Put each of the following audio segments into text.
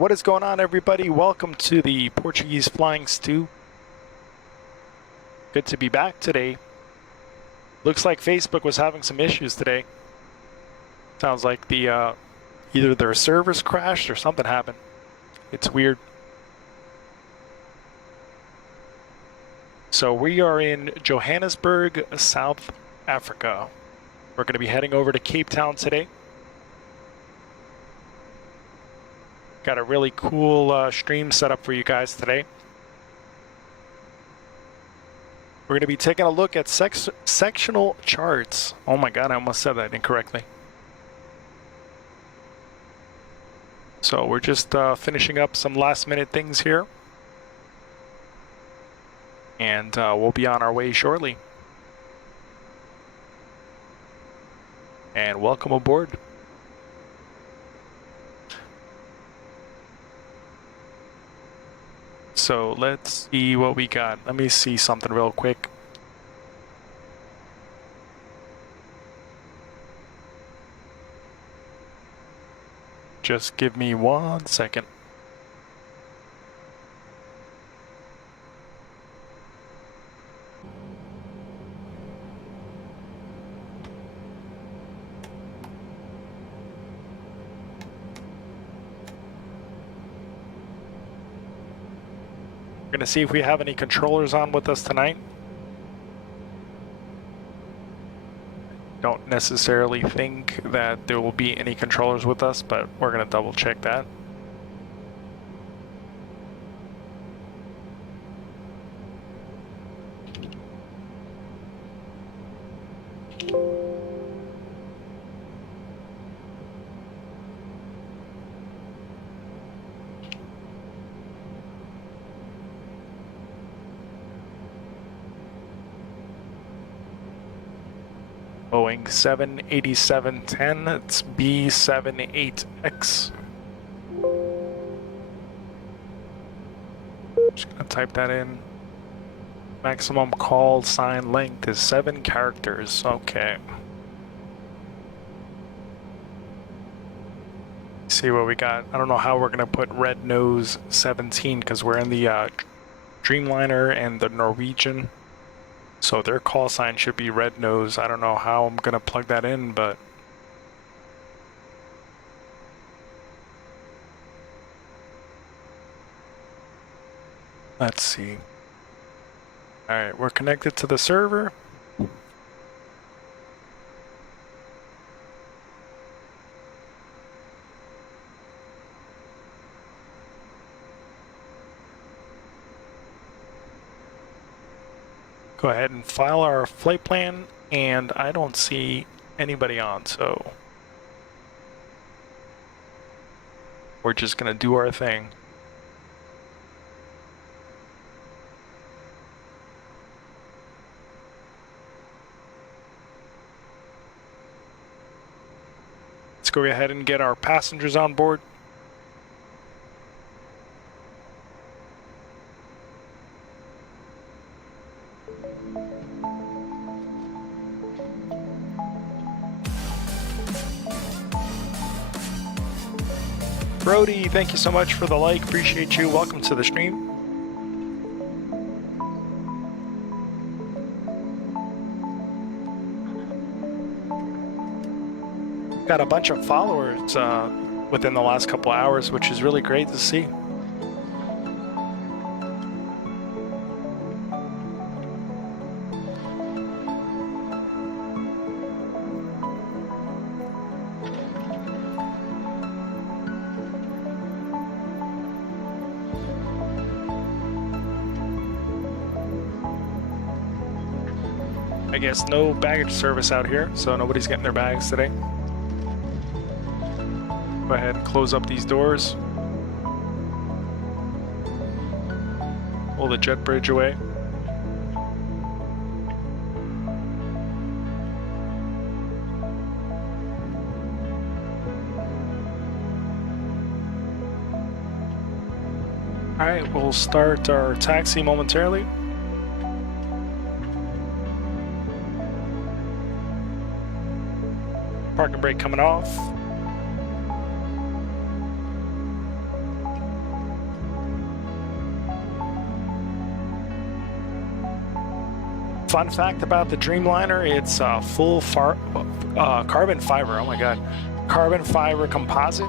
What is going on, everybody? Welcome to the Portuguese Flying Stew. Good to be back today. Looks like Facebook was having some issues today. Sounds like the either their servers crashed or something happened. It's weird. So we are in Johannesburg, South Africa. We're going to be heading over to Cape Town today. Got a really cool stream set up for you guys today. We're going to be taking a look at sectional charts. Oh my god, I almost said that incorrectly. So we're just finishing up some last minute things here. And we'll be on our way shortly. And welcome aboard. So let's see what we got. Let me see something real quick. Just give me 1 second. We're going to see if we have any controllers on with us tonight. Don't necessarily think that there will be any controllers with us, but we're going to double check that. Boeing 787-10, it's B78X. Just gonna type that in. Maximum call sign length is 7 characters, okay. See what we got. I don't know how we're gonna put red nose 17 because we're in the Dreamliner and the Norwegian. So their call sign should be red nose. I don't know how I'm gonna plug that in, but let's see. All right, we're connected to the server. Go ahead and file our flight plan, and I don't see anybody on, so we're just gonna do our thing. Let's go ahead and get our passengers on board. Brody, thank you so much for the like. Appreciate you. Welcome to the stream. Got a bunch of followers within the last couple hours, which is really great to see. I guess no baggage service out here, so nobody's getting their bags today. Go ahead and close up these doors. Pull the jet bridge away. All right, we'll start our taxi momentarily. Parking brake coming off. Fun fact about the Dreamliner, it's full carbon fiber. Oh my god. Carbon fiber composite.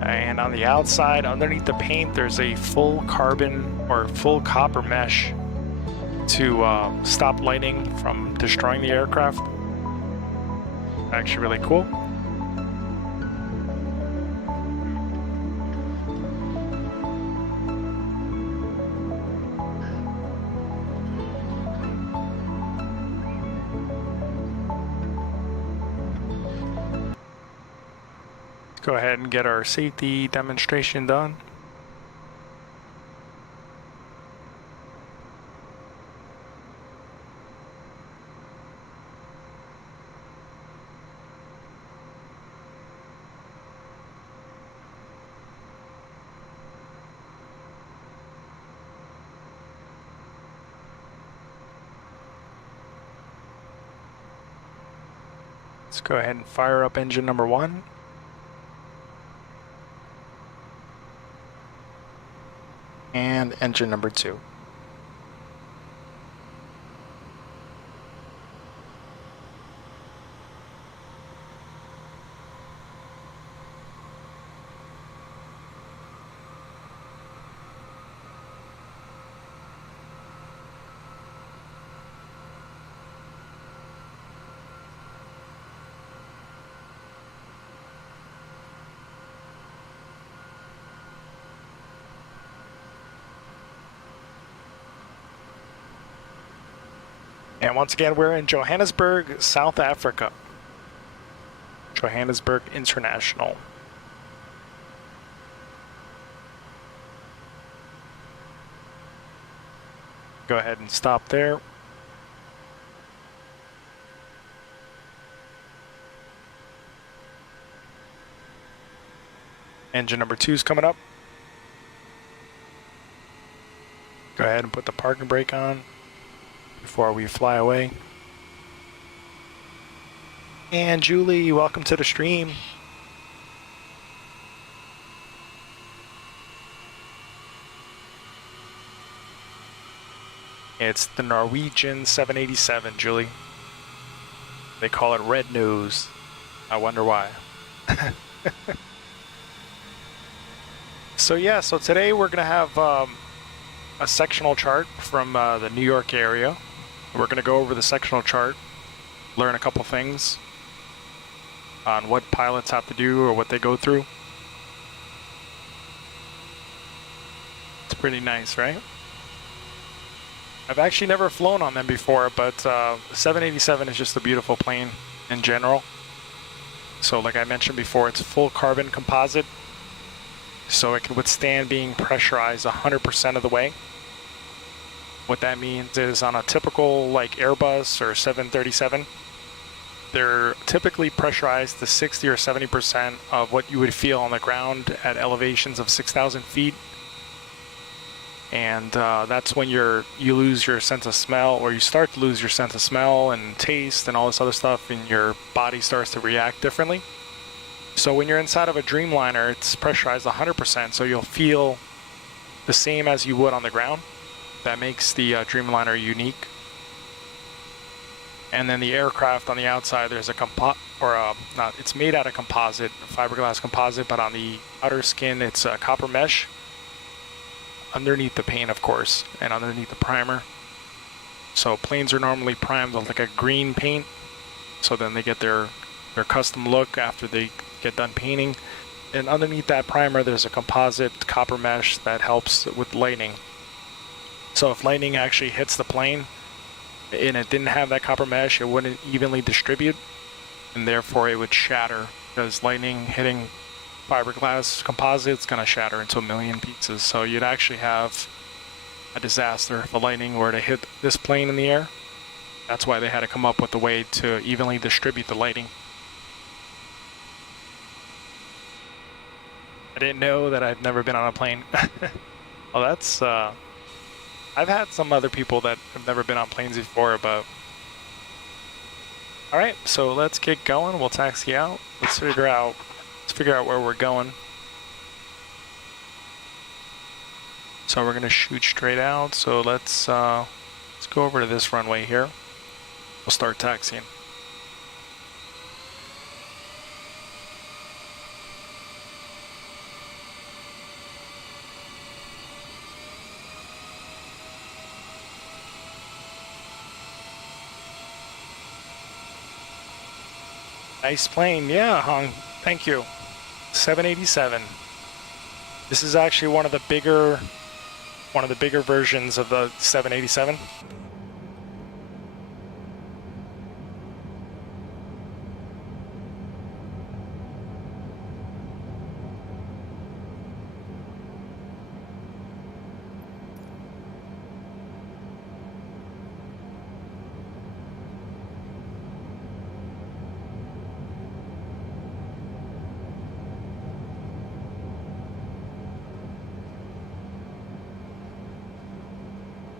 And on the outside, underneath the paint, there's a full carbon or full copper mesh to stop lightning from destroying the aircraft. Actually really cool. Go ahead and get our safety demonstration done. Let's go ahead and fire up engine number 1. And engine number 2. And once again, we're in Johannesburg, South Africa. Johannesburg International. Go ahead and stop there. Engine number 2 is coming up. Go ahead and put the parking brake on before we fly away. And Julie, welcome to the stream. It's the Norwegian 787, Julie. They call it red nose. I wonder why. So yeah, so today we're gonna have a sectional chart from the New York area. We're going to go over the sectional chart, learn a couple things on what pilots have to do or what they go through. It's pretty nice, right? I've actually never flown on them before, but the 787 is just a beautiful plane in general. So like I mentioned before, it's full carbon composite, so it can withstand being pressurized 100% of the way. What that means is on a typical like Airbus or 737, they're typically pressurized to 60 or 70% of what you would feel on the ground at elevations of 6,000 feet. And that's when you lose your sense of smell, or you start to lose your sense of smell and taste and all this other stuff, and your body starts to react differently. So when you're inside of a Dreamliner, it's pressurized 100%, so you'll feel the same as you would on the ground. That makes the Dreamliner unique. And then the aircraft on the outside, there's a it's made out of composite, fiberglass composite, but on the outer skin, it's copper mesh. Underneath the paint, of course, and underneath the primer. So planes are normally primed with like a green paint, so then they get their custom look after they get done painting. And underneath that primer, there's a composite copper mesh that helps with lightning. So if lightning actually hits the plane and it didn't have that copper mesh, it wouldn't evenly distribute, and therefore it would shatter, because lightning hitting fiberglass composite is going to shatter into a million pieces. So you'd actually have a disaster if the lightning were to hit this plane in the air. That's why they had to come up with a way to evenly distribute the lightning. I didn't know that. I've never been on a plane. Well, that's I've had some other people that have never been on planes before, but all right, so let's get going. We'll taxi out. Let's figure out where we're going. So we're gonna shoot straight out. So let's go over to this runway here. We'll start taxiing. Nice plane, yeah, Hung. Thank you. 787. This is actually one of the bigger versions of the 787.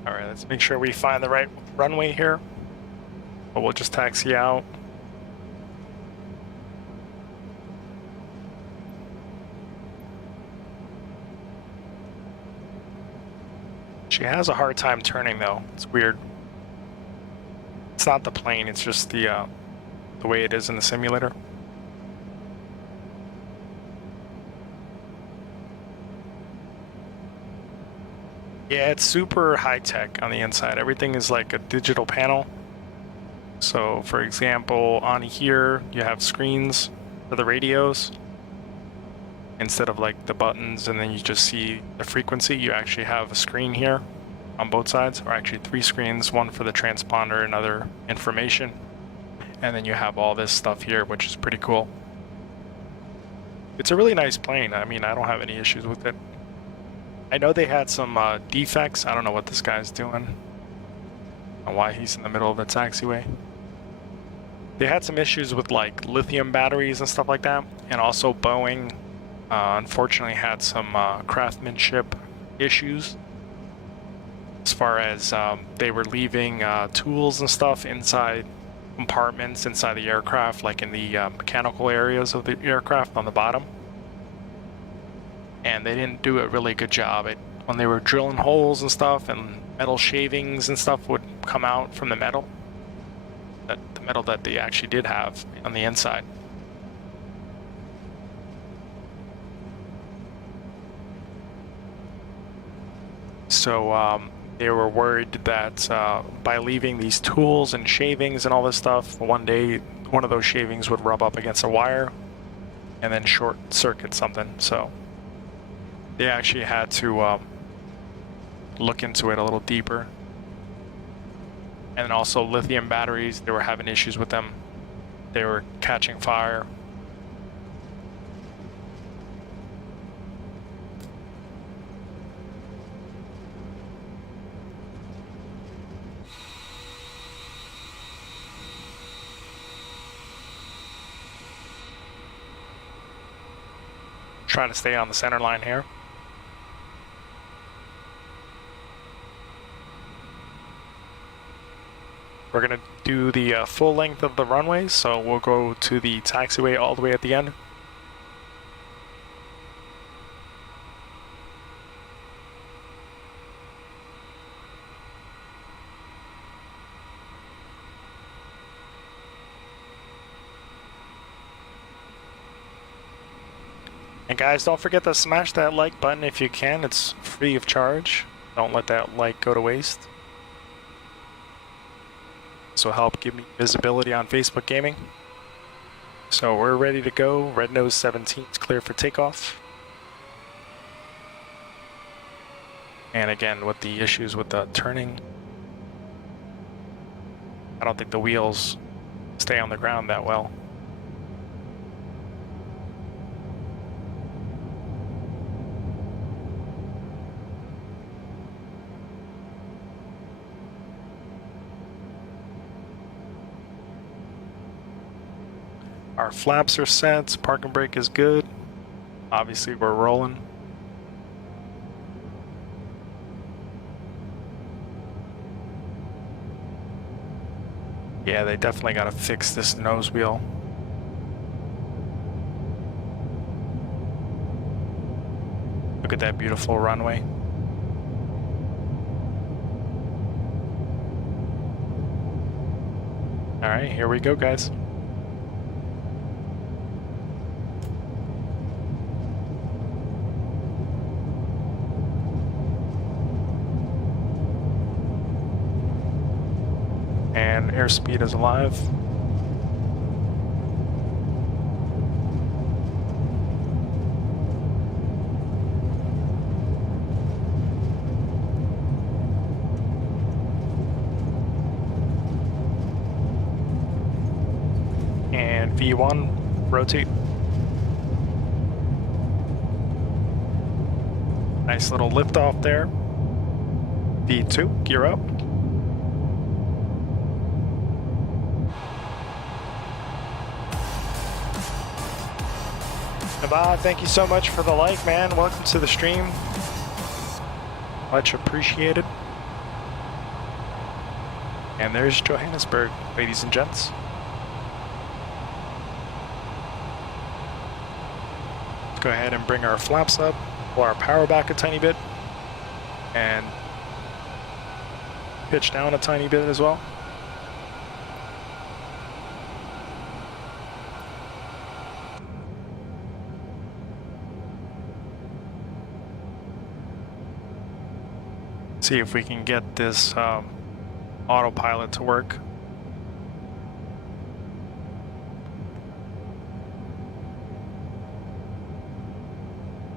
All right, let's make sure we find the right runway here. But we'll just taxi out. She has a hard time turning though. It's weird. It's not the plane, it's just the way it is in the simulator. Yeah, it's super high tech on the inside. Everything is like a digital panel. So for example, on here, you have screens for the radios. Instead of like the buttons and then you just see the frequency, you actually have a screen here on both sides, or actually 3 screens, one for the transponder and other information. And then you have all this stuff here, which is pretty cool. It's a really nice plane. I mean, I don't have any issues with it. I know they had some defects. I don't know what this guy's doing and why he's in the middle of the taxiway. They had some issues with like lithium batteries and stuff like that. And also Boeing unfortunately had some craftsmanship issues as far as they were leaving tools and stuff inside compartments inside the aircraft, like in the mechanical areas of the aircraft on the bottom. And they didn't do a really good job when they were drilling holes and stuff, and metal shavings and stuff would come out from the metal, the metal that they actually did have on the inside. So they were worried that by leaving these tools and shavings and all this stuff, one day one of those shavings would rub up against a wire and then short circuit something. So they actually had to look into it a little deeper. And then also lithium batteries, they were having issues with them. They were catching fire. Trying to stay on the center line here. We're going to do the full length of the runway, so we'll go to the taxiway all the way at the end. And guys, don't forget to smash that like button if you can. It's free of charge. Don't let that like go to waste. This will help give me visibility on Facebook Gaming. So we're ready to go. Red nose 17 is clear for takeoff. And again, with the issues with the turning, I don't think the wheels stay on the ground that well. Our flaps are set, parking brake is good. Obviously we're rolling. Yeah, they definitely got to fix this nose wheel. Look at that beautiful runway. All right, here we go, guys. And airspeed is alive. And V1, rotate. Nice little lift off there. V2, gear up. Bob, thank you so much for the like, man. Welcome to the stream. Much appreciated. And there's Johannesburg, ladies and gents. Let's go ahead and bring our flaps up, pull our power back a tiny bit, and pitch down a tiny bit as well. See if we can get this autopilot to work.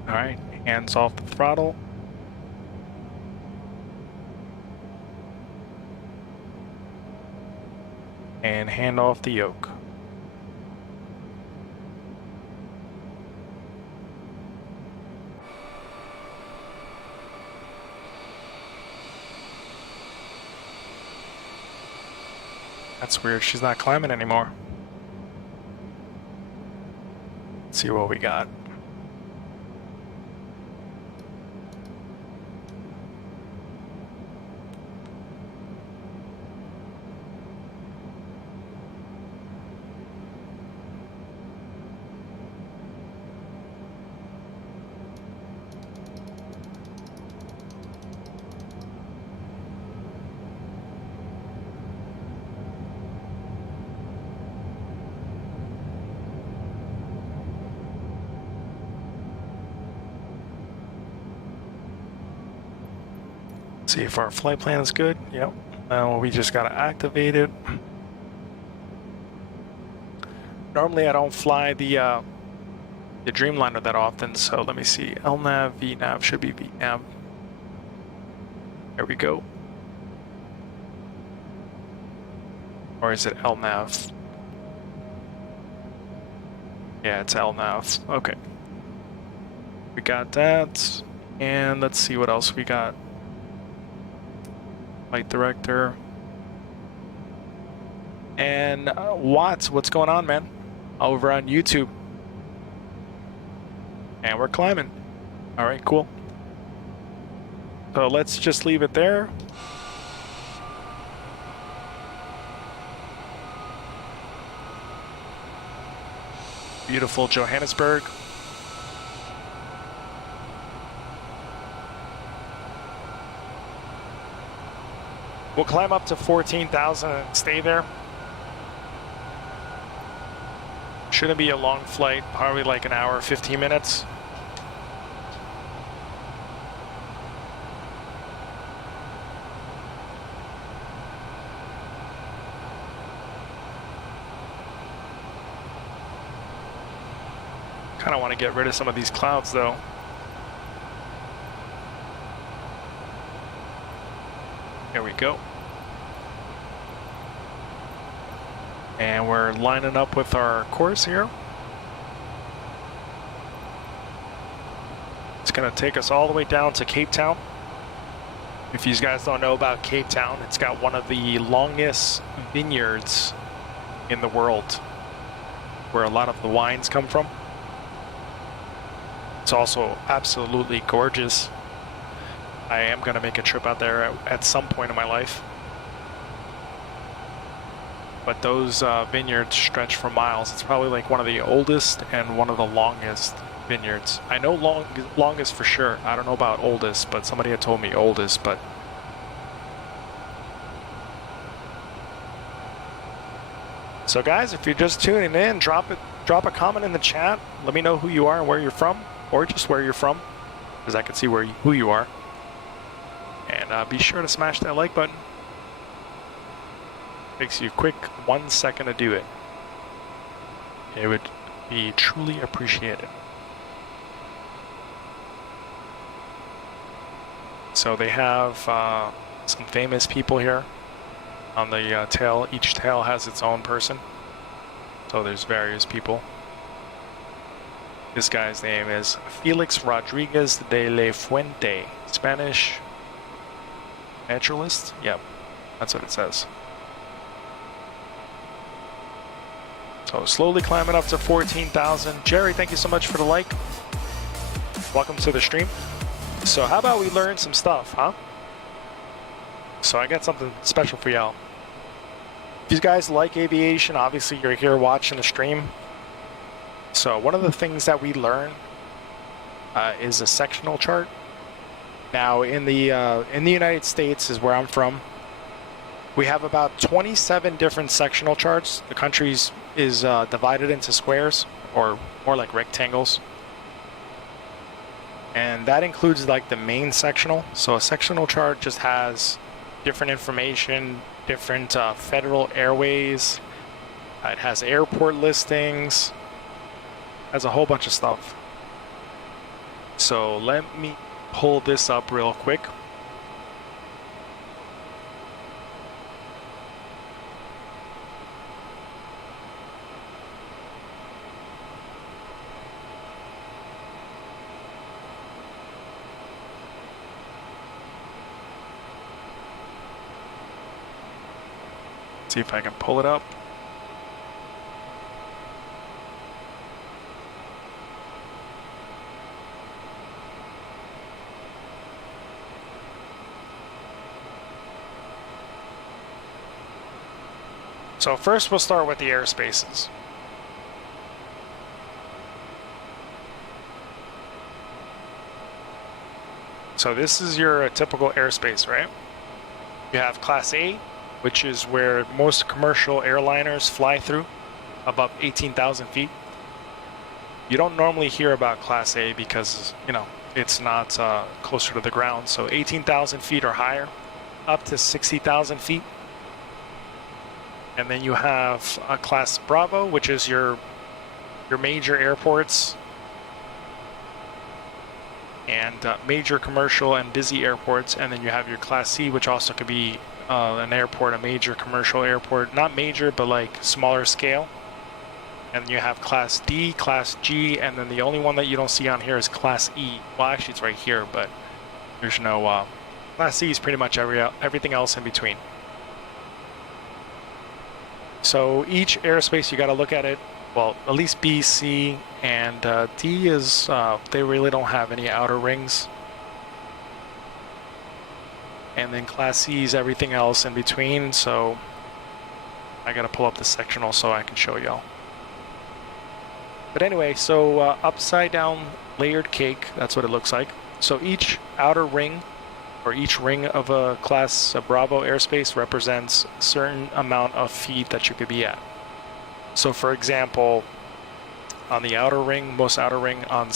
All right, hands off the throttle. And hand off the yoke. That's weird, she's not climbing anymore. Let's see what we got. See if our flight plan is good. Yep. Now we just gotta activate it. Normally I don't fly the Dreamliner that often, so let me see. LNAV, VNAV should be VNAV. There we go. Or is it LNAV? Yeah, it's LNAV. Okay. We got that. And let's see what else we got. Flight director. And Watts, what's going on, man? Over on YouTube. And we're climbing. All right, cool. So let's just leave it there. Beautiful Johannesburg. We'll climb up to 14,000 and stay there. Shouldn't be a long flight, probably like an hour, 15 minutes. Kind of want to get rid of some of these clouds though. Here we go. And we're lining up with our course here. It's going to take us all the way down to Cape Town. If you guys don't know about Cape Town, it's got one of the longest vineyards in the world, where a lot of the wines come from. It's also absolutely gorgeous. I am going to make a trip out there at some point in my life. But those vineyards stretch for miles. It's probably like one of the oldest and one of the longest vineyards. I know longest for sure. I don't know about oldest, but somebody had told me oldest. But So guys, if you're just tuning in, drop a comment in the chat. Let me know who you are and where you're from, or just where you're from, because I can see who you are. And be sure to smash that like button. Takes you a quick 1 second to do it. It would be truly appreciated. So they have some famous people here on the tail. Each tail has its own person. So there's various people. This guy's name is Felix Rodriguez de la Fuente, Spanish naturalist. Yep, that's what it says. So slowly climbing up to 14,000. Jerry, thank you so much for the like. Welcome to the stream. So how about we learn some stuff, huh? So I got something special for y'all. If you guys like aviation, obviously you're here watching the stream. So one of the things that we learn is a sectional chart. Now in the United States is where I'm from. We have about 27 different sectional charts. The country is divided into squares, or more like rectangles. And that includes like the main sectional. So a sectional chart just has different information, different federal airways. It has airport listings, has a whole bunch of stuff. So let me pull this up real quick. See if I can pull it up. So first we'll start with the airspaces. So this is your typical airspace, right? You have Class A, which is where most commercial airliners fly through, above 18,000 feet. You don't normally hear about Class A because, you know, it's not closer to the ground. So 18,000 feet or higher, up to 60,000 feet. And then you have a Class Bravo, which is your major airports and major commercial and busy airports. And then you have your Class C, which also could be an airport, a major commercial airport, not major, but like smaller scale. And you have Class D, Class G, and then the only one that you don't see on here is Class E. Well, actually it's right here, but there's no, Class C is pretty much everything else in between. So each airspace, you got to look at it, well, at least B, C, and D is, they really don't have any outer rings. And then Class C is everything else in between, so I gotta pull up the sectional so I can show y'all. But anyway, so upside down layered cake, that's what it looks like. So each outer ring, or each ring of a Class Bravo airspace represents a certain amount of feet that you could be at. So for example, on the outer ring, most outer ring on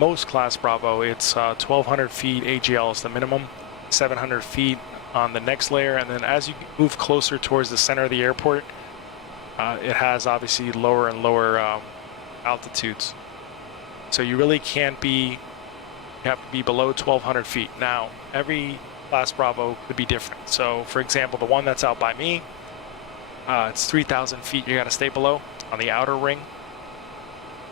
most Class Bravo, it's 1,200 feet AGL is the minimum. 700 feet on the next layer, and then as you move closer towards the center of the airport, it has obviously lower and lower altitudes. So you really can't be, you have to be below 1,200 feet. Now, every Class Bravo could be different. So for example, the one that's out by me, it's 3,000 feet you got to stay below on the outer ring.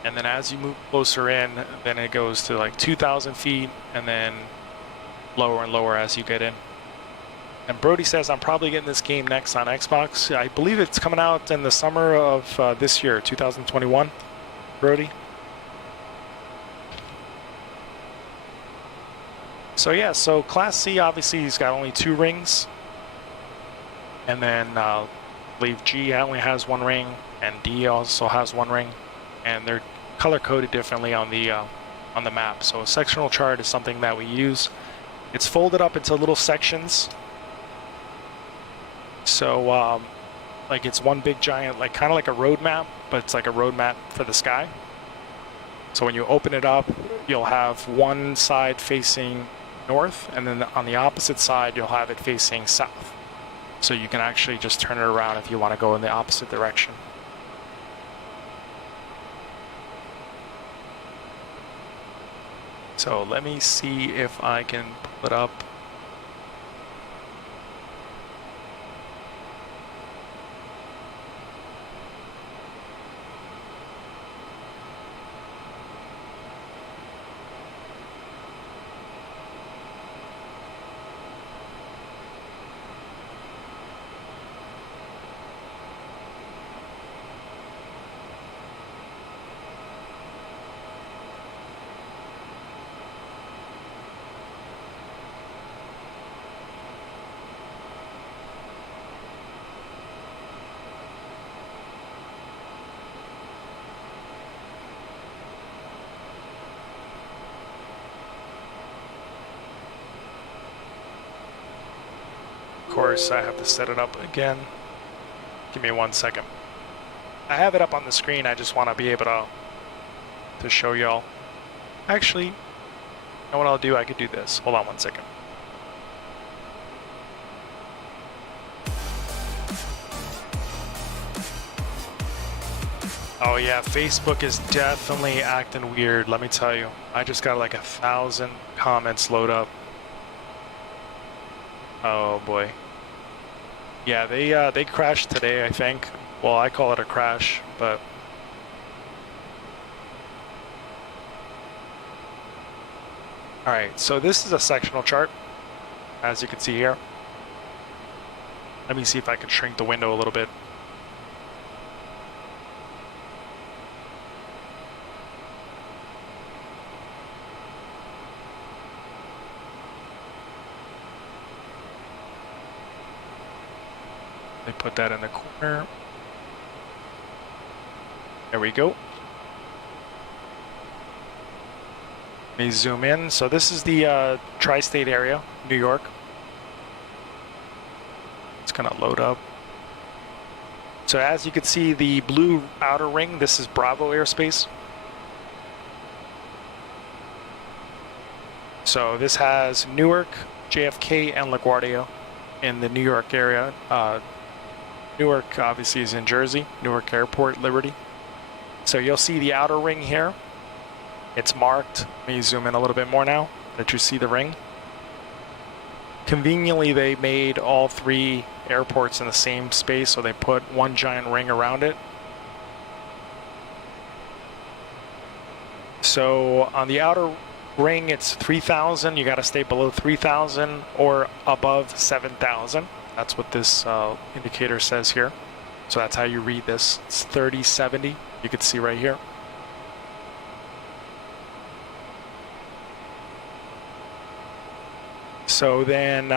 And then as you move closer in, then it goes to like 2,000 feet, and then lower and lower as you get in. And Brody says, I'm probably getting this game next on Xbox. I believe it's coming out in the summer of this year, 2021. Brody. So yeah, so Class C obviously he's got only 2 rings. And then I believe G only has 1 ring, and D also has 1 ring. And they're color coded differently on the map. So a sectional chart is something that we use. It's folded up into little sections. So like it's one big giant, like kind of like a road map, but it's like a road map for the sky. So when you open it up, you'll have one side facing north, and then on the opposite side, you'll have it facing south. So you can actually just turn it around if you want to go in the opposite direction. So let me see if I can pull it up. Of course, I have to set it up again. Give me 1 second. I have it up on the screen. I just want to be able to show y'all. Actually, you know what I'll do? I could do this. Hold on 1 second. Oh yeah, Facebook is definitely acting weird, let me tell you. I just got like 1,000 comments load up. Oh boy. Yeah, they crashed today, I think. Well, I call it a crash, but all right, so this is a sectional chart, as you can see here. Let me see if I can shrink the window a little bit. Let me put that in the corner. There we go. Let me zoom in. So this is the tri-state area, New York. It's gonna load up. So as you can see, the blue outer ring, this is Bravo airspace. So this has Newark, JFK, and LaGuardia in the New York area. Newark obviously is in Jersey, Newark Airport, Liberty. So you'll see the outer ring here. It's marked. Let me zoom in a little bit more now that you see the ring. Conveniently, they made all three airports in the same space, so they put one giant ring around it. So on the outer ring, it's 3,000. You got to stay below 3,000 or above 7,000. That's what this indicator says here. So that's how you read this. It's 3070. You can see right here. So then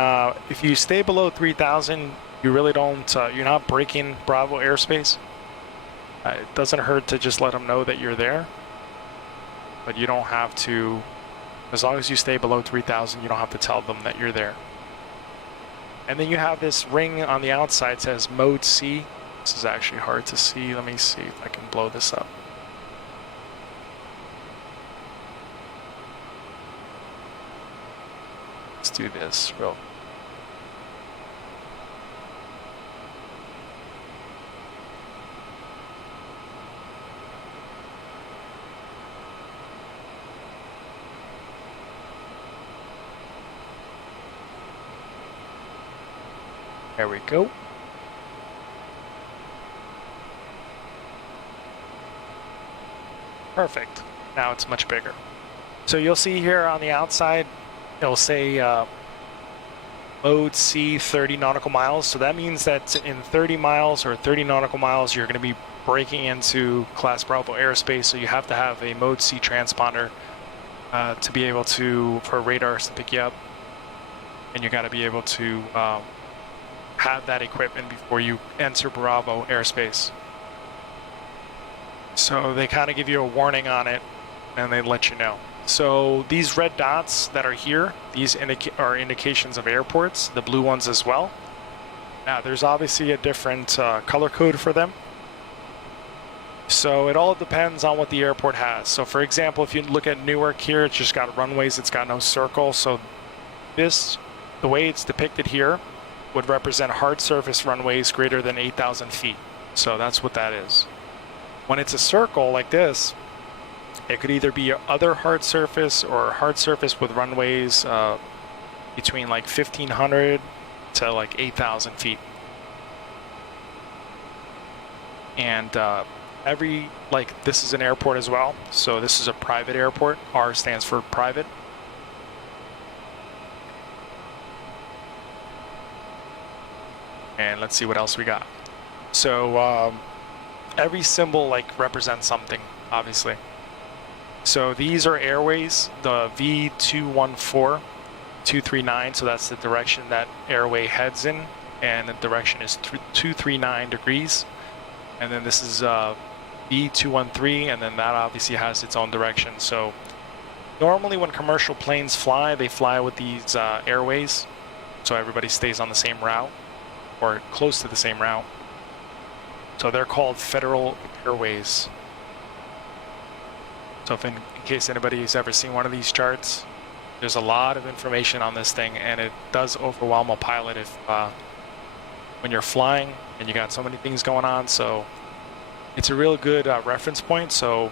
if you stay below 3,000, you really don't, you're not breaking Bravo airspace. It doesn't hurt to just let them know that you're there. But you don't have to, as long as you stay below 3,000, you don't have to tell them that you're there. And then you have this ring on the outside, says Mode C. This is actually hard to see. Let me see if I can blow this up. Let's do this real. There we go. Perfect. Now it's much bigger. So you'll see here on the outside, it'll say Mode C 30 nautical miles. So that means that in 30 miles or 30 nautical miles, you're going to be breaking into Class Bravo airspace. So you have to have a Mode C transponder to be able to, for radars to pick you up. And you got to be able to have that equipment before you enter Bravo airspace. So they kind of give you a warning on it, and they let you know. So these red dots that are here, these are indications of airports, the blue ones as well. Now, there's obviously a different color code for them. So it all depends on what the airport has. So for example, if you look at Newark here, it's just got runways, it's got no circle. So this, the way it's depicted here, would represent hard surface runways greater than 8,000 feet. So that's what that is. When it's a circle like this, it could either be other hard surface or hard surface with runways between like 1,500 to like 8,000 feet. And this is an airport as well. So this is a private airport. R stands for private. And let's see what else we got. So every symbol like represents something, obviously. So these are airways, the V214, 239, so that's the direction that airway heads in, and the direction is 239 degrees. And then this is V213, and then that obviously has its own direction. So normally when commercial planes fly, they fly with these airways, so everybody stays on the same route, or close to the same route. So they're called Federal Airways. So if in case anybody's ever seen one of these charts, there's a lot of information on this thing, and it does overwhelm a pilot if when you're flying and you got so many things going on. So it's a real good reference point. So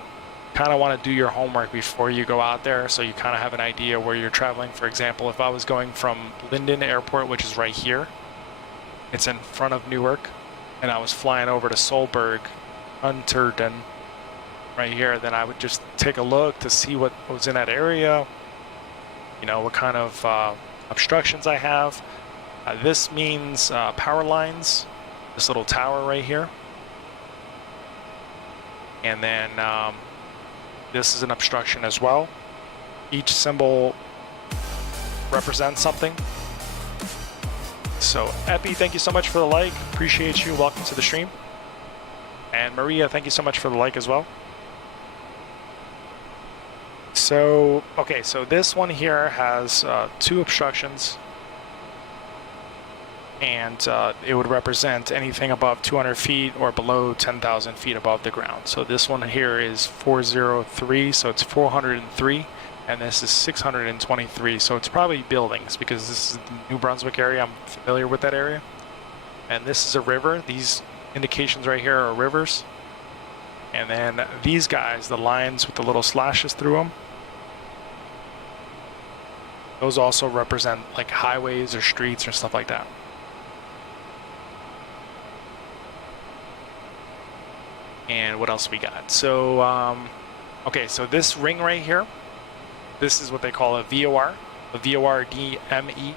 kind of want to do your homework before you go out there, so you kind of have an idea where you're traveling. For example, if I was going from Linden Airport, which is right here, it's in front of Newark, and I was flying over to Solberg, Unterden, right here, then I would just take a look to see what was in that area, you know, what kind of obstructions I have. This means power lines, this little tower right here. And then this is an obstruction as well. Each symbol represents something. So Epi, thank you so much for the like. Appreciate you. Welcome to the stream. And Maria, thank you so much for the like as well. So, okay, so this one here has two obstructions, and it would represent anything above 200 feet or below 10,000 feet above the ground. So this one here is 403, so it's 403, and this is 623, so it's probably buildings, because this is the New Brunswick area. I'm familiar with that area. And this is a river. These indications right here are rivers. And then these guys, the lines with the little slashes through them, those also represent like highways or streets or stuff like that. And what else we got? So, okay, so this ring right here, this is what they call a VOR, a VOR-DME.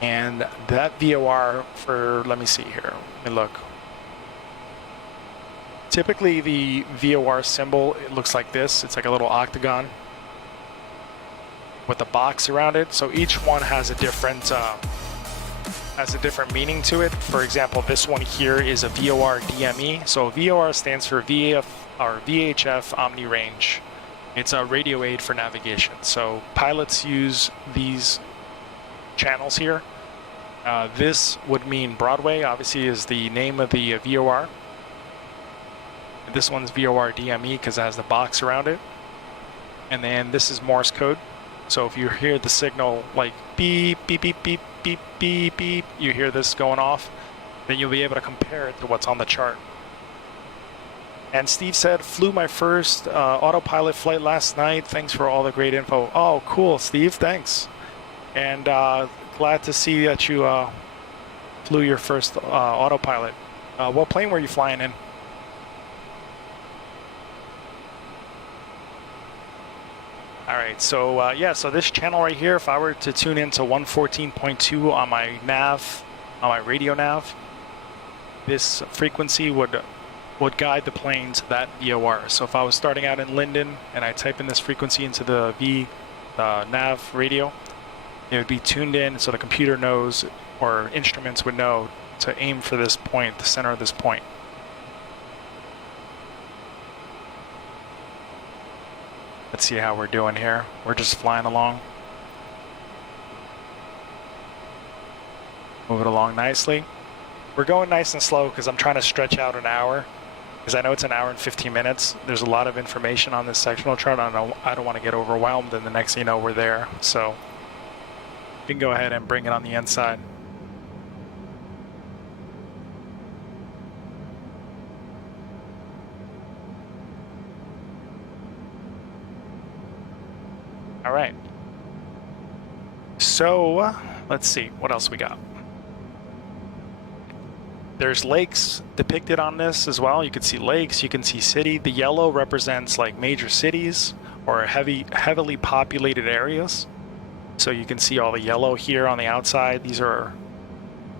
And that VOR for, let me see here, let me look. Typically the VOR symbol, it looks like this. It's like a little octagon with a box around it. So each one has a different meaning to it. For example, this one here is a VOR-DME. So VOR stands for VHF Omni Range. It's a radio aid for navigation. So pilots use these channels here. This would mean Broadway, obviously, is the name of the VOR. This one's VOR-DME because it has the box around it. And then this is Morse code. So if you hear the signal like beep, beep, beep, beep, beep, beep, beep, you hear this going off, then you'll be able to compare it to what's on the chart. And Steve said, flew my first autopilot flight last night. Thanks for all the great info. Oh, cool, Steve, thanks. And glad to see that you flew your first autopilot. What plane were you flying in? All right, so yeah, so this channel right here, if I were to tune into 114.2 on my nav, on my radio nav, this frequency would guide the plane to that VOR. So if I was starting out in Linden and I type in this frequency into the nav radio, it would be tuned in so the computer knows, or instruments would know, to aim for this point, the center of this point. Let's see how we're doing here. We're just flying along. Move it along nicely. We're going nice and slow because I'm trying to stretch out an hour, because I know it's an hour and 15 minutes. There's a lot of information on this sectional chart. I don't want to get overwhelmed, and the next thing you know, we're there. So we can go ahead and bring it on the inside. All right. So let's see what else we got. There's lakes depicted on this as well. You can see lakes, you can see city. The yellow represents like major cities or heavily populated areas. So you can see all the yellow here on the outside. These are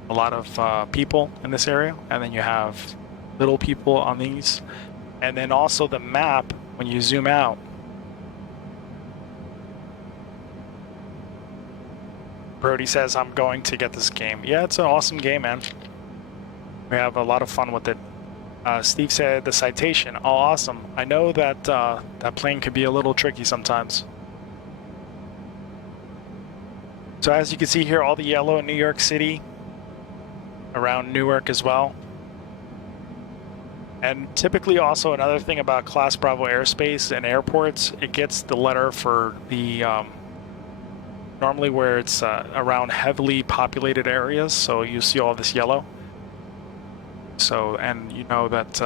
a lot of people in this area. And then you have little people on these. And then also the map, when you zoom out, Brody says, I'm going to get this game. Yeah, it's an awesome game, man. We have a lot of fun with it. Steve said the citation. Oh, awesome. I know that that plane could be a little tricky sometimes. So as you can see here, all the yellow in New York City, around Newark as well. And typically also another thing about Class Bravo airspace and airports, it gets the letter for the normally where it's around heavily populated areas, so you see all this yellow. So, and you know that,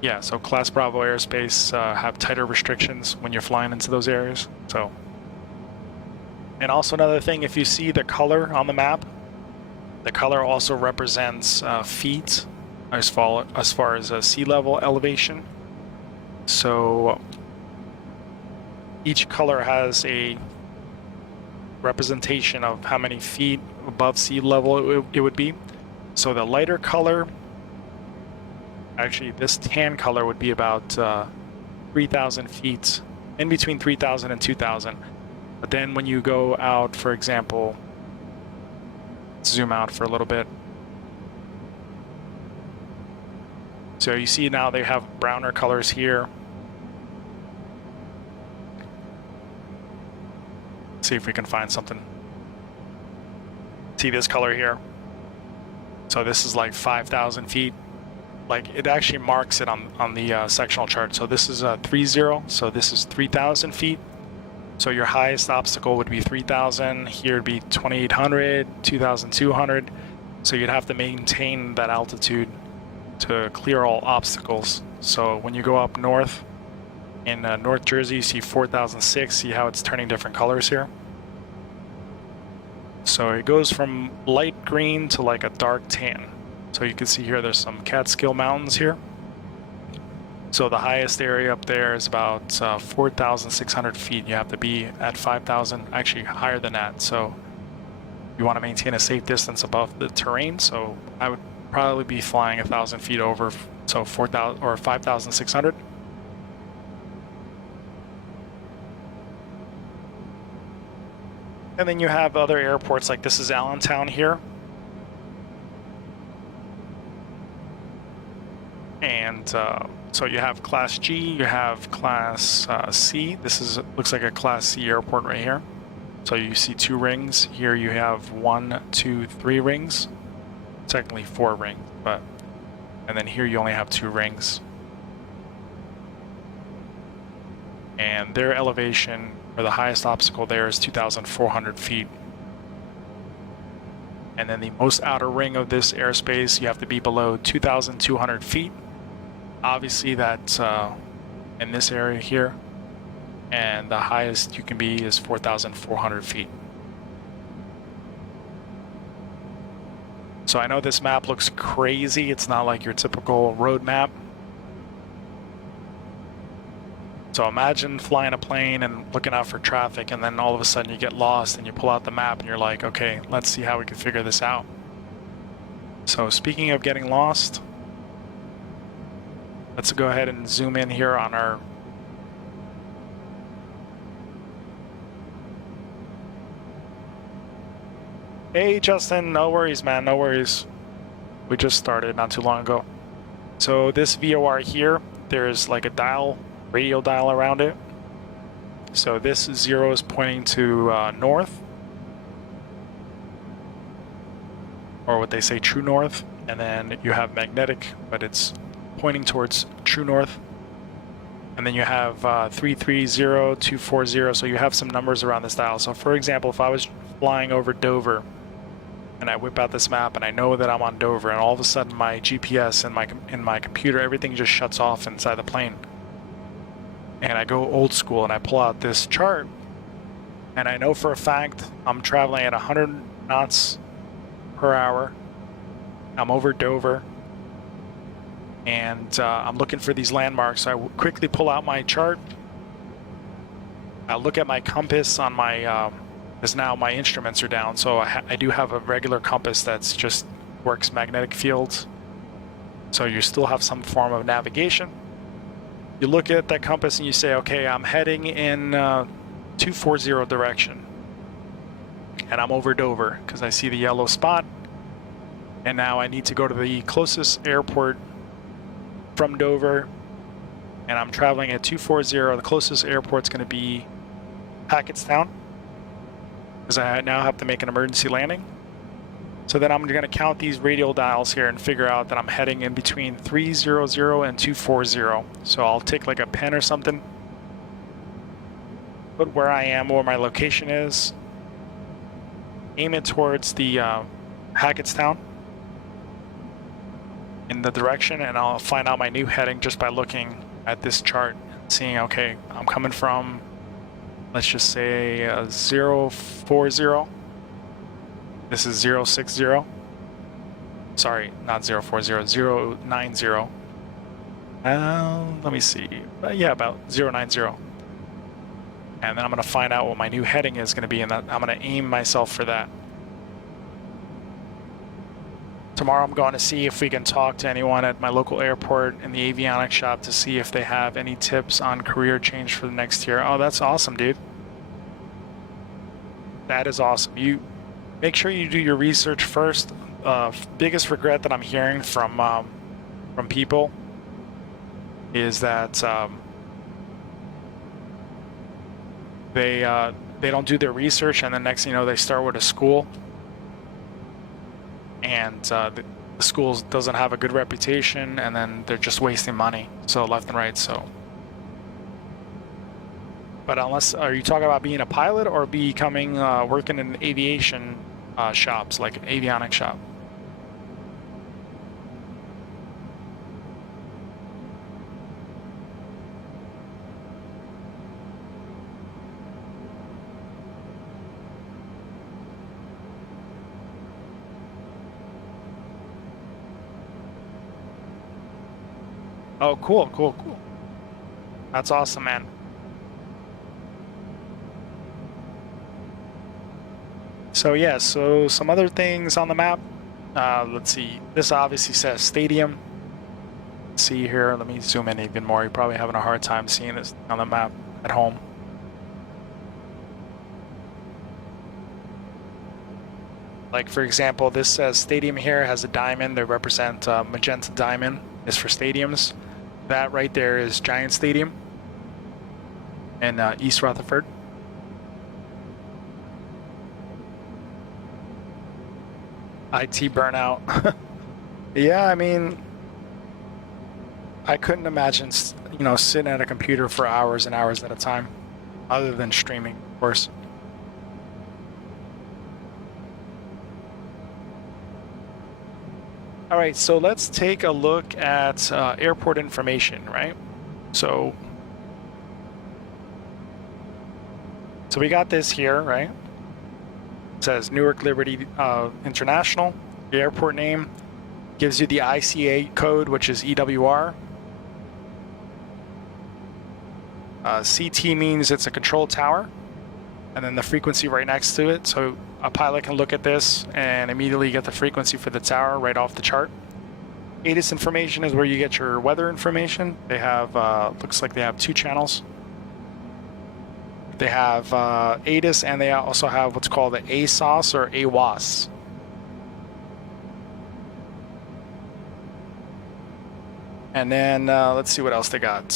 yeah, so Class Bravo airspace have tighter restrictions when you're flying into those areas, so. And also another thing, if you see the color on the map, the color also represents feet as far as sea level elevation. So each color has a representation of how many feet above sea level it would be. So the lighter color, actually this tan color would be about 3,000 feet, in between 3,000 and 2,000. But then when you go out, for example, zoom out for a little bit. So you see now they have browner colors here. See if we can find something. See this color here? So this is like 5,000 feet. Like it actually marks it on the sectional chart. So this is 30, so this is 3,000 feet. So your highest obstacle would be 3,000. Here would be 2,800, 2,200. So you'd have to maintain that altitude to clear all obstacles. So when you go up north, in North Jersey, you see 4,006. See how it's turning different colors here? So it goes from light green to like a dark tan. So you can see here there's some Catskill Mountains here. So the highest area up there is about 4,600 feet. You have to be at 5,000, actually higher than that. So you want to maintain a safe distance above the terrain. So I would probably be flying 1,000 feet over, so 4,000 or 5,600. And then you have other airports, like this is Allentown here. And so you have Class G, you have Class C. This looks like a Class C airport right here. So you see 2 rings. Here you have 1, 2, 3 rings. Technically 4 rings, but and then here you only have 2 rings. And their elevation, or the highest obstacle there, is 2,400 feet. And then the most outer ring of this airspace, you have to be below 2,200 feet. Obviously that's in this area here. And the highest you can be is 4,400 feet. So I know this map looks crazy. It's not like your typical road map. So imagine flying a plane and looking out for traffic, and then all of a sudden you get lost and you pull out the map and you're like, okay, let's see how we can figure this out. So speaking of getting lost, let's go ahead and zoom in here on our Hey Justin, no worries man, no worries. We just started not too long ago. So this VOR here, there's like a dial, radio dial around it. So this 0 is pointing to north. or what they say true north, and then you have magnetic, but it's pointing towards true north. And then you have 330, 240, so you have some numbers around this dial. So for example, if I was flying over Dover and I whip out this map and I know that I'm on Dover, and all of a sudden my GPS and my computer, everything just shuts off inside the plane, and I go old school and I pull out this chart, and I know for a fact I'm traveling at 100 knots per hour. I'm over Dover, and I'm looking for these landmarks. So I quickly pull out my chart. I look at my compass on my, because now my instruments are down, so I do have a regular compass that's just works magnetic fields. So you still have some form of navigation. You look at that compass and you say, okay, I'm heading in 240 direction. And I'm over Dover because I see the yellow spot. And now I need to go to the closest airport from Dover, and I'm traveling at 240. The closest airport's going to be Hackettstown, because I now have to make an emergency landing. So then I'm going to count these radial dials here and figure out that I'm heading in between 300 and 240. So I'll take like a pen or something, put where I am, where my location is, aim it towards the Hackettstown in the direction, and I'll find out my new heading just by looking at this chart, seeing, okay, I'm coming from, let's just say 040. This is 060. Sorry, not 040, 090. Let me see. Yeah, about 090. And then I'm going to find out what my new heading is going to be, and I'm going to aim myself for that. Tomorrow I'm going to see if we can talk to anyone at my local airport in the avionics shop to see if they have any tips on career change for the next year. Oh, that's awesome, dude. That is awesome. You make sure you do your research first. Biggest regret that I'm hearing from people is that they don't do their research, and the next thing you know, they start with a school, and the school doesn't have a good reputation, and then they're just wasting money, so left and right. So, but unless, are you talking about being a pilot or becoming working in aviation shops, like avionics shop? Oh, cool, cool, cool. That's awesome, man. So yeah, so some other things on the map. Let's see. This obviously says stadium. Let's see here, let me zoom in even more. You're probably having a hard time seeing this on the map at home. Like, for example, this says stadium here, has a diamond. They represent magenta diamond is for stadiums. That right there is Giant Stadium in East Rutherford. IT burnout. Yeah, I mean, I couldn't imagine, you know, sitting at a computer for hours and hours at a time, other than streaming, of course. All right, so let's take a look at airport information, right? So we got this here, right? It says Newark Liberty International. The airport name gives you the ICA code, which is EWR. CT means it's a control tower, and then the frequency right next to it. So a pilot can look at this and immediately get the frequency for the tower right off the chart. ATIS information is where you get your weather information. They have, looks like they have 2 channels. They have ATIS, and they also have what's called the ASOS or AWOS. And then let's see what else they got.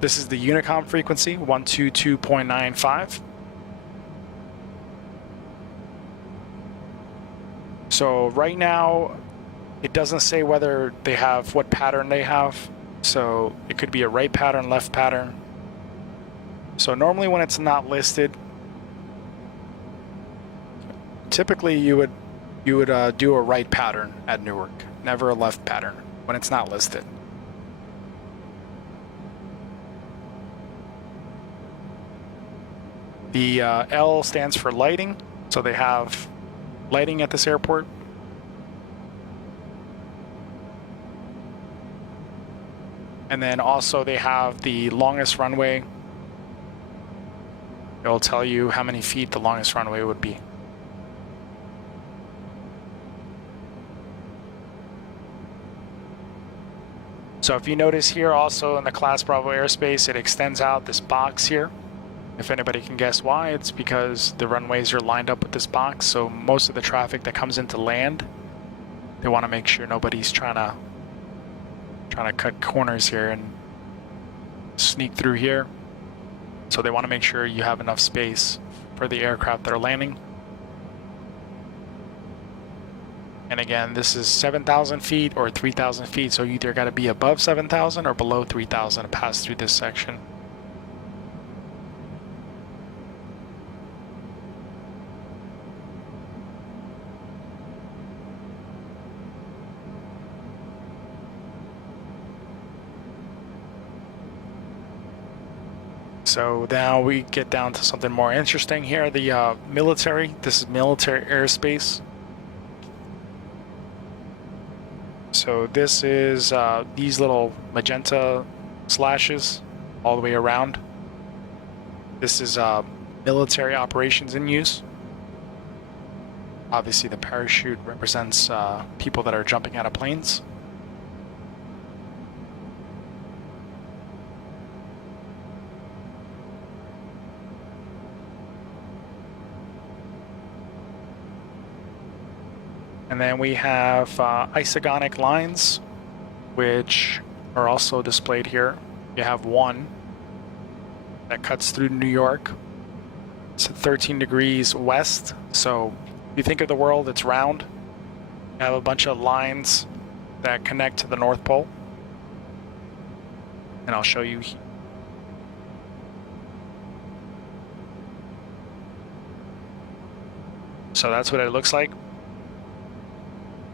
This is the Unicom frequency, 122.95. So right now, it doesn't say whether they have what pattern they have. So it could be a right pattern, left pattern. So normally when it's not listed, typically you would do a right pattern at Newark, never a left pattern when it's not listed. The L stands for lighting, so they have lighting at this airport. And then also they have the longest runway. It'll tell you how many feet the longest runway would be. So if you notice here also in the Class Bravo airspace, it extends out this box here. If anybody can guess why, it's because the runways are lined up with this box. So most of the traffic that comes into land, they want to make sure nobody's trying to cut corners here and sneak through here. So they want to make sure you have enough space for the aircraft that are landing. And again, this is 7,000 feet or 3,000 feet, so you either got to be above 7,000 or below 3,000 to pass through this section. So now we get down to something more interesting here, the military. This is military airspace. So this is these little magenta slashes all the way around. This is military operations in use. Obviously the parachute represents people that are jumping out of planes. And then we have isogonic lines, which are also displayed here. You have one that cuts through New York. It's at 13 degrees west. So if you think of the world, it's round. You have a bunch of lines that connect to the North Pole. And I'll show you. So that's what it looks like.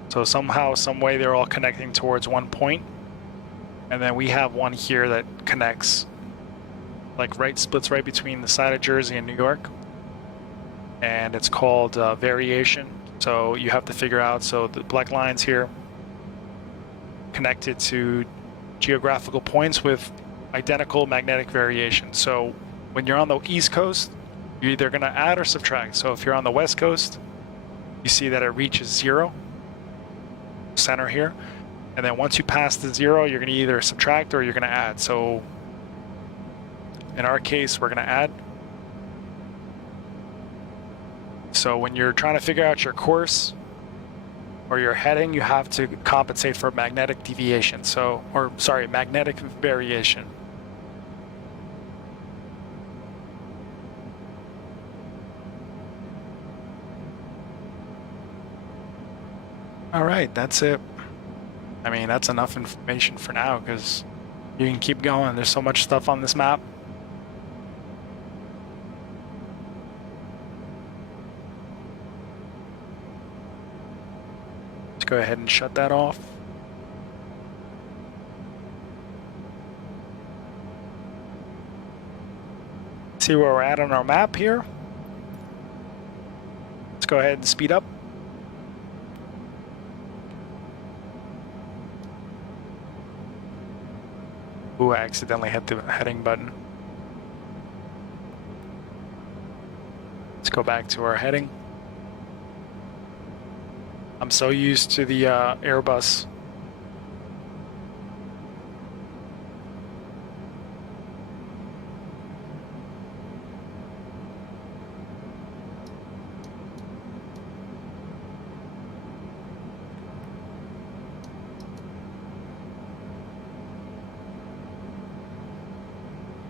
So somehow, some way, they're all connecting towards one point. And then we have one here that connects, like splits right between the side of Jersey and New York. And it's called variation. So you have to figure out, so the black lines here connected to geographical points with identical magnetic variation. So when you're on the East Coast, you're either going to add or subtract. So if you're on the West Coast, you see that it reaches 0. Center here, and then once you pass the 0, you're going to either subtract or you're going to add. So in our case, we're going to add. So when you're trying to figure out your course or your heading, you have to compensate for magnetic deviation. So, or sorry, magnetic variation. All right, that's it. I mean, that's enough information for now because you can keep going. There's so much stuff on this map. Let's go ahead and shut that off. See where we're at on our map here. Let's go ahead and speed up. Ooh, I accidentally hit the heading button. Let's go back to our heading. I'm so used to the Airbus.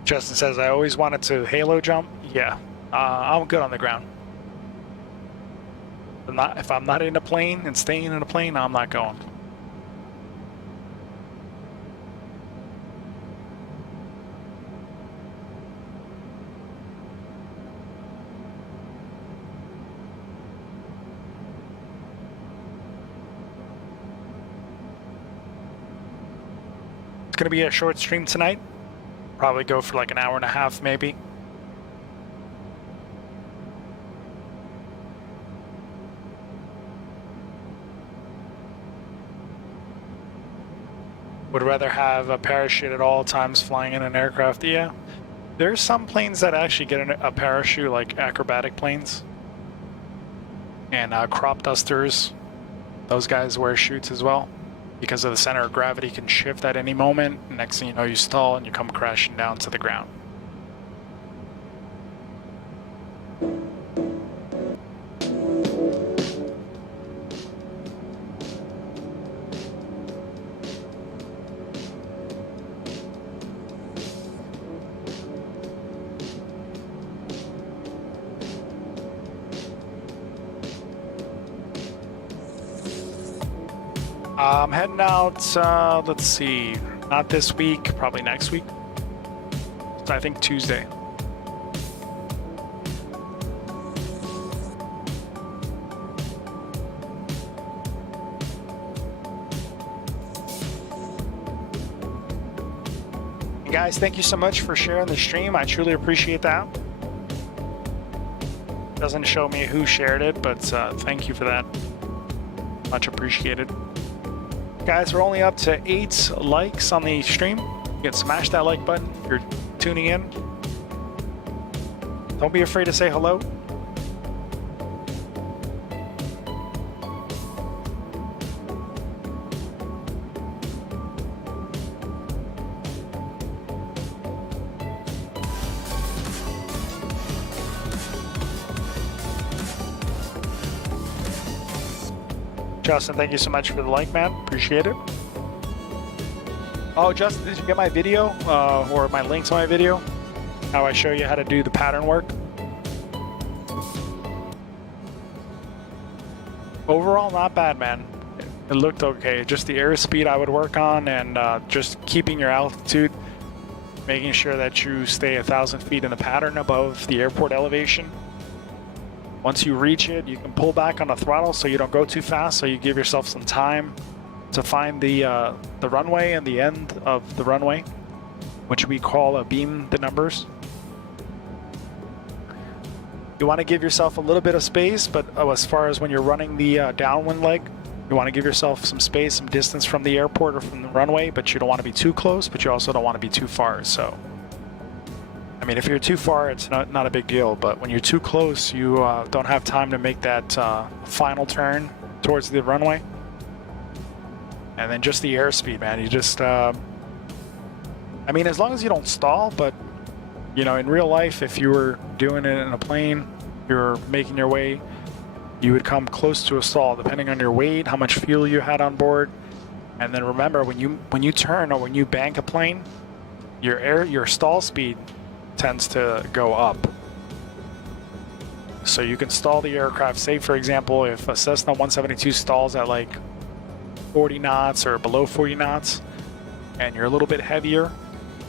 Justin says, I always wanted to halo jump. Yeah, I'm good on the ground. If I'm not in a plane and staying in a plane, I'm not going. It's gonna be a short stream tonight. Probably go for like an hour and a half, maybe. Would rather have a parachute at all times flying in an aircraft. Yeah, there's some planes that actually get a parachute, like acrobatic planes. And crop dusters, those guys wear chutes as well. Because of the center of gravity can shift at any moment. Next thing you know, you stall and you come crashing down to the ground. I'm heading out, let's see, not this week, probably next week. So I think Tuesday. And guys, thank you so much for sharing the stream. I truly appreciate that. Doesn't show me who shared it, but thank you for that. Much appreciated. Guys, we're only up to 8 likes on the stream. You can smash that like button if you're tuning in. Don't be afraid to say hello. Justin, thank you so much for the like, man. Appreciate it. Oh, Justin, did you get my video or my link to my video? How I show you how to do the pattern work? Overall, not bad, man. It looked okay. Just the airspeed I would work on, and just keeping your altitude, making sure that you stay 1,000 feet in the pattern above the airport elevation. Once you reach it, you can pull back on the throttle so you don't go too fast, so you give yourself some time to find the runway and the end of the runway, which we call a beam the numbers. You want to give yourself a little bit of space, but as far as when you're running the downwind leg, you want to give yourself some space, some distance from the airport or from the runway, but you don't want to be too close, but you also don't want to be too far. So I mean, if you're too far, it's not a big deal, but when you're too close, you don't have time to make that final turn towards the runway. And then just the airspeed, man, you just, I mean, as long as you don't stall, but, you know, in real life, if you were doing it in a plane, you're making your way, you would come close to a stall, depending on your weight, how much fuel you had on board. And then remember, when you turn or when you bank a plane, your stall speed tends to go up. So you can stall the aircraft. Say, for example, if a Cessna 172 stalls at like 40 knots or below 40 knots, and you're a little bit heavier,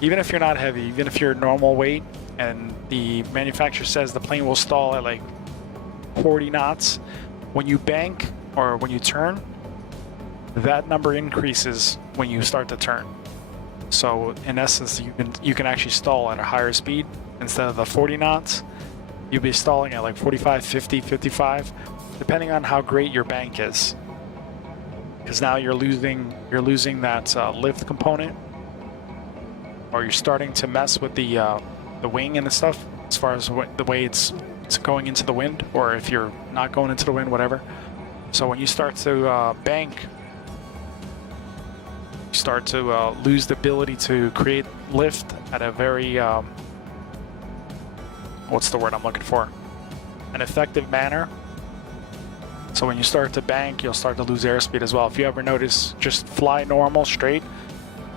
even if you're not heavy, even if you're normal weight, and the manufacturer says the plane will stall at like 40 knots, when you bank or when you turn, that number increases when you start to turn. So in essence, you can actually stall at a higher speed. Instead of the 40 knots, you'll be stalling at like 45, 50, 55, depending on how great your bank is. Because now you're losing that lift component, or you're starting to mess with the wing and stuff as far as the way it's going into the wind, or if you're not going into the wind, whatever. So when you start to bank, start to lose the ability to create lift at a very what's the word I'm looking for, an effective manner. So when you start to bank, you'll start to lose airspeed as well. If you ever notice, just fly normal straight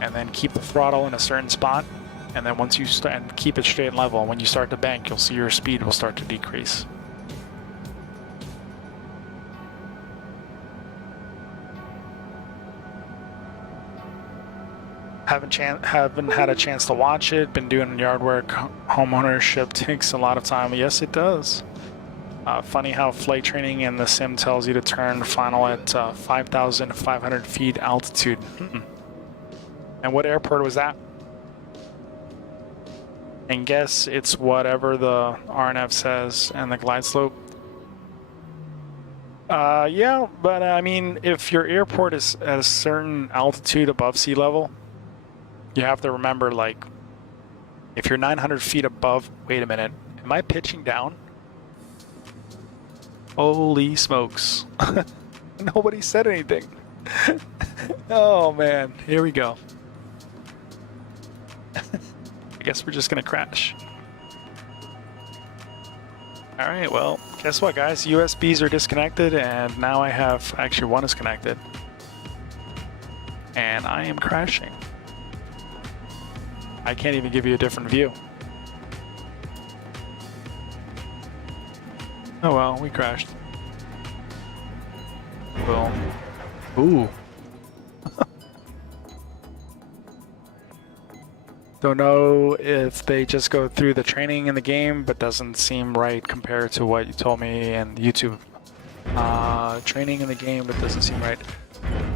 and then keep the throttle in a certain spot, and then once you and keep it straight and level, when you start to bank, you'll see your speed will start to decrease. Haven't had a chance to watch it. Been doing yard work. Homeownership takes a lot of time. Yes, it does. Funny how flight training in the sim tells you to turn final at 5,500 feet altitude. And what airport was that? And guess it's whatever the RNF says and the glide slope. Yeah, but I mean, if your airport is at a certain altitude above sea level, you have to remember, like, if you're 900 feet above, wait a minute, am I pitching down? Holy smokes. Nobody said anything. Oh man, here we go. I guess we're just gonna crash. All right, well, guess what, guys? USBs are disconnected, and now I have, actually one is connected. And I am crashing. I can't even give you a different view. Oh well, we crashed. Boom. Ooh. Don't know if they just go through the training in the game, but doesn't seem right compared to what you told me in YouTube. Training in the game, but doesn't seem right.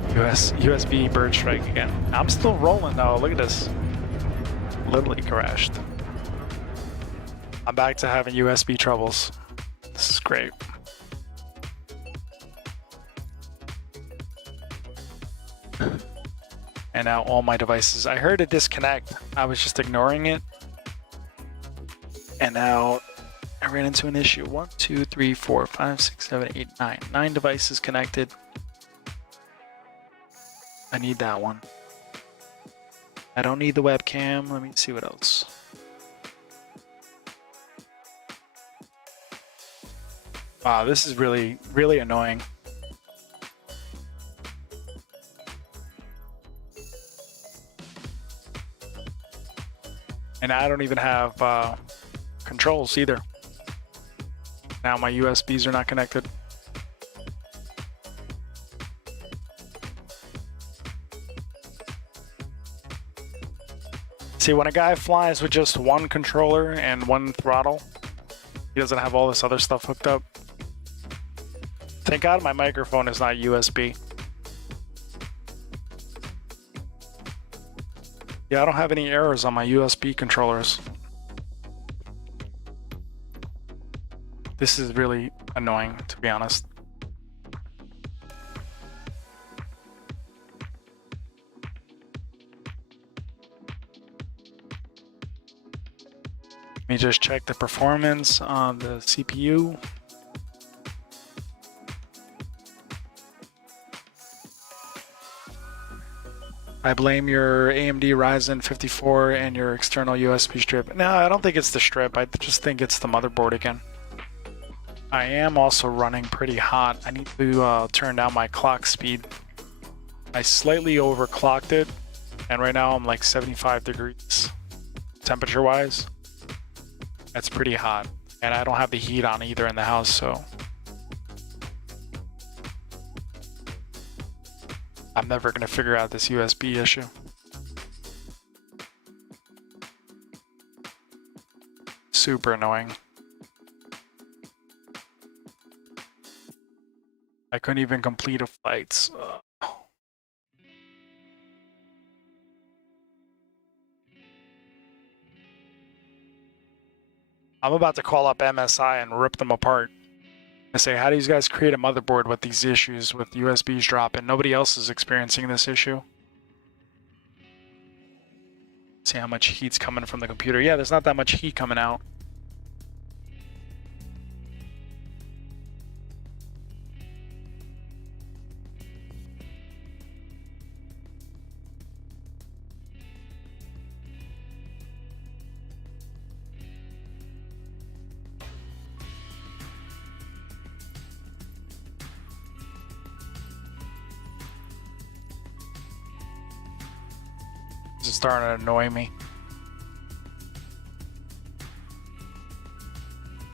USB bird strike again. I'm still rolling though. Look at this. Literally crashed. I'm back to having USB troubles. This is great. And now all my devices. I heard a disconnect. I was just ignoring it. And now I ran into an issue. 1, 2, 3, 4, 5, 6, 7, 8, 9. 9 devices connected. I need that one. I don't need the webcam. Let me see what else. Wow, this is really, really annoying. And I don't even have controls either. Now my USBs are not connected. See, when a guy flies with just one controller and one throttle, he doesn't have all this other stuff hooked up. Thank God my microphone is not USB. Yeah, I don't have any errors on my USB controllers. This is really annoying, to be honest. Let me just check the performance on the CPU. I blame your AMD Ryzen 54 and your external USB strip. No, I don't think it's the strip. I just think it's the motherboard again. I am also running pretty hot. I need to turn down my clock speed. I slightly overclocked it, and right now I'm like 75 degrees temperature-wise. That's pretty hot, and I don't have the heat on either in the house, so I'm never going to figure out this USB issue. Super annoying. I couldn't even complete a flight. I'm about to call up MSI and rip them apart. I say, how do you guys create a motherboard with these issues with USBs dropping? Nobody else is experiencing this issue. See how much heat's coming from the computer. Yeah, there's not that much heat coming out. This is starting to annoy me.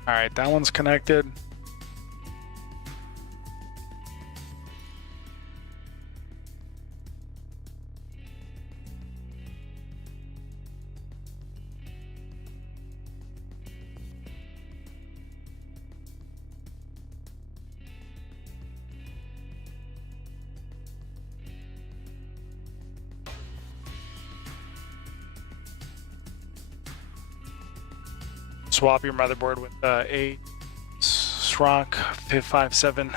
Alright, that one's connected. swap your motherboard with a Sronk 557.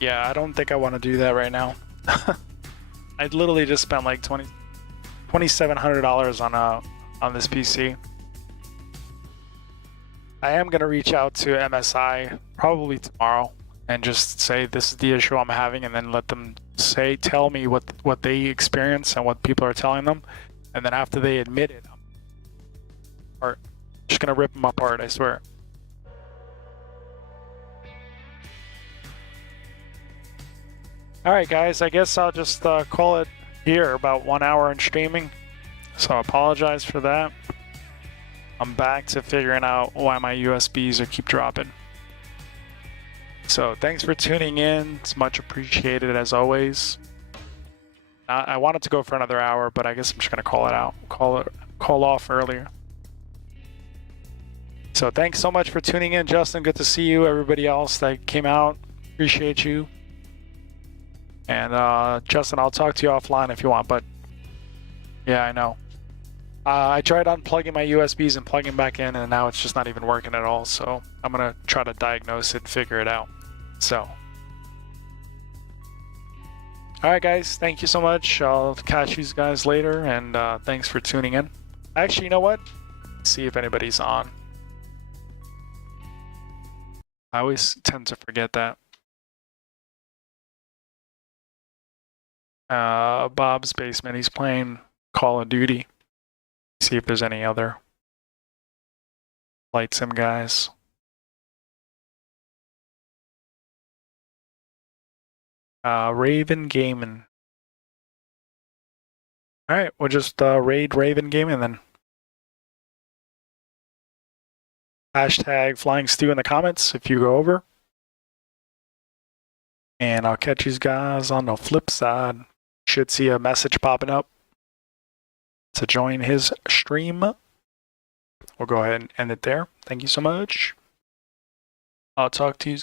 Yeah, I don't think I want to do that right now. I literally just spent like $2,700 on this PC. I am gonna reach out to MSI probably tomorrow and just say this is the issue I'm having, and then let them tell me what they experience and what people are telling them, and then after they admit it, I'm just gonna rip them apart. I swear. All right, guys. I guess I'll just call it here. About 1 hour in streaming, so I apologize for that. I'm back to figuring out why my USBs keep dropping. So thanks for tuning in. It's much appreciated as always. I wanted to go for another hour, but I guess I'm just gonna call it out. Call off earlier. So thanks so much for tuning in, Justin. Good to see you. Everybody else that came out, appreciate you. And Justin, I'll talk to you offline if you want. But yeah, I know. I tried unplugging my USBs and plugging back in, and now it's just not even working at all. So I'm gonna try to diagnose it and figure it out. So, all right, guys, thank you so much. I'll catch you guys later, and thanks for tuning in. Actually, you know what? Let's see if anybody's on. I always tend to forget that. Bob's basement. He's playing Call of Duty. See if there's any other Flight Sim guys. Raven Gaming. All right, we'll just raid Raven Gaming then. Hashtag Flying Stew in the comments if you go over. And I'll catch you guys on the flip side. Should see a message popping up to join his stream. We'll go ahead and end it there. Thank you so much. I'll talk to you